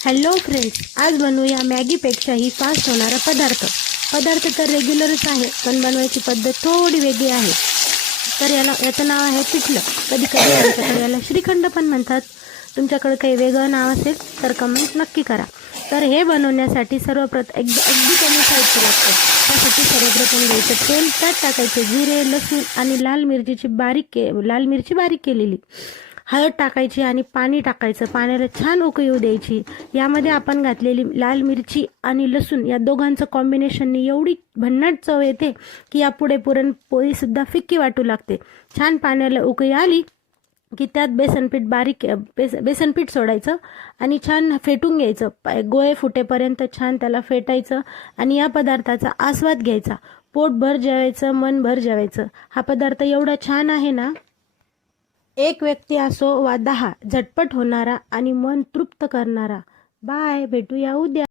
Hello friends, आज बनवूया मॅगीपेक्षाही fast होणारा पदार्थ तर रेग्युलरच आहे, पण बनवायची पद्धत थोडी वेगळी आहे. तर याचं नाव आहे पिठलं. कधी कधी आमच्याकडे याला श्रीखंड पण म्हणतात. तुमच्याकडे काही वेगळं नाव असेल तर कमेंट नक्की करा. तर हे बनवण्यासाठी अगदी कमी साहित्य लागतं. त्यासाठी सर्वप्रथम घ्यायचं तेल, त्यात टाकायचे जिरे, लसूण आणि लाल मिरची बारीक केलेली, हळद टाकायची आणि पाणी टाकायचं. पाण्याला छान उकळी येऊ द्यायची. यामध्ये आपण घातलेली लाल मिरची आणि लसूण या दोघांचं कॉम्बिनेशनने एवढी भन्नाट चव येते की यापुढे पुरणपोळीसुद्धा फिक्की वाटू लागते. छान पाण्याला उकळी आली की त्यात बेसनपीठ सोडायचं आणि छान फेटून घ्यायचं. गोळे फुटेपर्यंत छान त्याला फेटायचं आणि या पदार्थाचा आस्वाद घ्यायचा. पोटभर जेवायचं, मनभर जेवायचं. हा पदार्थ एवढा छान आहे ना, एक व्यक्ती असो वा 10, झटपट होणारा आणि मन तृप्त करणारा. बाय, भेटूया उद्या.